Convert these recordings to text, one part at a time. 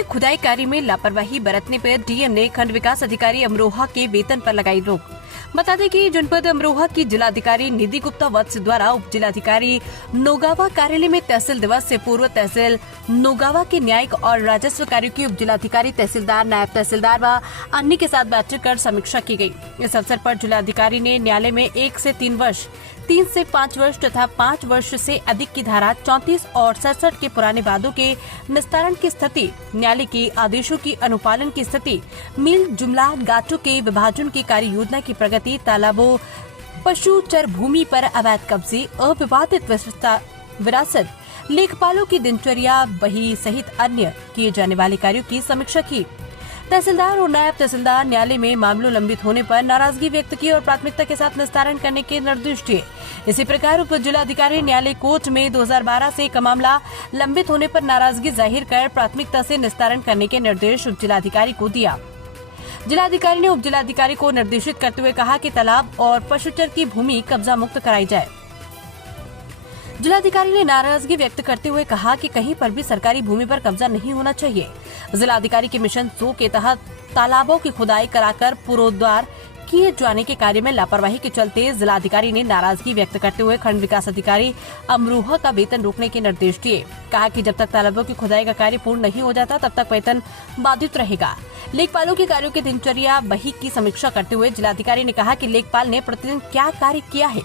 के खुदाई कार्य में लापरवाही बरतने पर डीएम ने खंड विकास अधिकारी अमरोहा के वेतन पर लगाई रोक। बता दें कि जनपद अमरोहा की जिलाधिकारी निधि गुप्ता वत्स द्वारा उप जिलाधिकारी नौगावा कार्यालय में तहसील दिवस से पूर्व तहसील नौगावा के न्यायिक और राजस्व कार्यों की उप जिलाधिकारी, तहसीलदार, नायब तहसीलदार व अन्य के साथ बैठक कर समीक्षा की गई। इस अवसर पर जिलाधिकारी ने न्यायालय में 1 से 3 वर्ष, 3 से 5 वर्ष तथा 5 वर्ष से अधिक की धारा 34 और 67 के पुराने वादों के निस्तारण की स्थिति, न्यायालय के आदेशों की अनुपालन की स्थिति, मिल जुमला गांठों के विभाजन की कार्य योजना की प्रगति, तालाबों, पशु चर भूमि पर अवैध कब्जे, अविवादित विरासत, लेखपालों की दिनचर्या, बही सहित अन्य किए जाने वाले कार्यों की समीक्षा की। तहसीलदार और नायब तहसीलदार न्यायालय में मामलों लंबित होने पर नाराजगी व्यक्त की और प्राथमिकता के साथ निस्तारण करने के निर्देश दिए। इसी प्रकार उप जिलाधिकारी न्यायालय कोर्ट में 2012 से एक मामला लंबित होने पर नाराजगी जाहिर कर प्राथमिकता से निस्तारण करने के निर्देश उप जिलाधिकारी को दिया। जिलाधिकारी ने उप जिलाधिकारी को निर्देशित करते हुए कहा कि तालाब और पशुचर की भूमि कब्जा मुक्त कराई जाए। जिलाधिकारी ने नाराजगी व्यक्त करते हुए कहा कि कहीं पर भी सरकारी भूमि पर कब्जा नहीं होना चाहिए। जिलाधिकारी के मिशन 100 के तहत तालाबों की खुदाई कराकर पुनरुद्धार किए जाने के कार्य में लापरवाही के चलते जिलाधिकारी ने नाराजगी व्यक्त करते हुए खंड विकास अधिकारी अमरोहा का वेतन रोकने के निर्देश दिए। कहा कि जब तक तालाबों की खुदाई का कार्य पूर्ण नहीं हो जाता तब तक वेतन बाधित रहेगा। लेखपालों के कार्यों की दिनचर्या बही की समीक्षा करते हुए जिलाधिकारी ने कहा कि लेखपाल ने प्रतिदिन क्या कार्य किया है,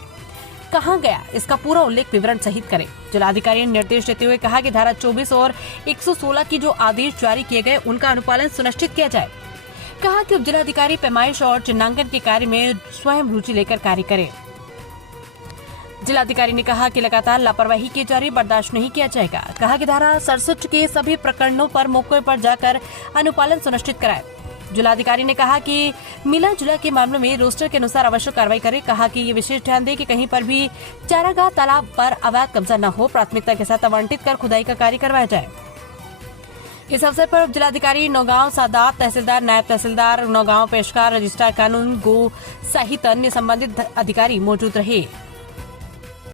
कहां गया, इसका पूरा उल्लेख विवरण सहित करें। जिलाधिकारी ने निर्देश देते हुए कहा कि धारा 24 और 116 की जो आदेश जारी किए गए उनका अनुपालन सुनिश्चित किया जाए। कहा कि उप जिलाधिकारी पैमाइश और चिन्हांकन के कार्य में स्वयं रुचि लेकर कार्य करें। जिलाधिकारी ने कहा कि लगातार लापरवाही की जा रही बर्दाश्त नहीं किया जाएगा। कहा कि धारा 67 के सभी प्रकरणों पर मौके पर जाकर अनुपालन सुनिश्चित कराए। जिलाधिकारी ने कहा कि मिला जुला के मामलों में रोस्टर के अनुसार आवश्यक कार्रवाई करें। कहा कि ये विशेष ध्यान दें कि कहीं पर भी चारागाह तालाब पर अवैध कब्जा न हो, प्राथमिकता के साथ आवंटित कर खुदाई का कार्य करवाया जाए। इस अवसर पर उप जिलाधिकारी नौगांव, सादात, तहसीलदार, नायब तहसीलदार नौगांव, पेशकार, रजिस्ट्रार कानून, गो सहित अन्य संबंधित अधिकारी मौजूद रहे।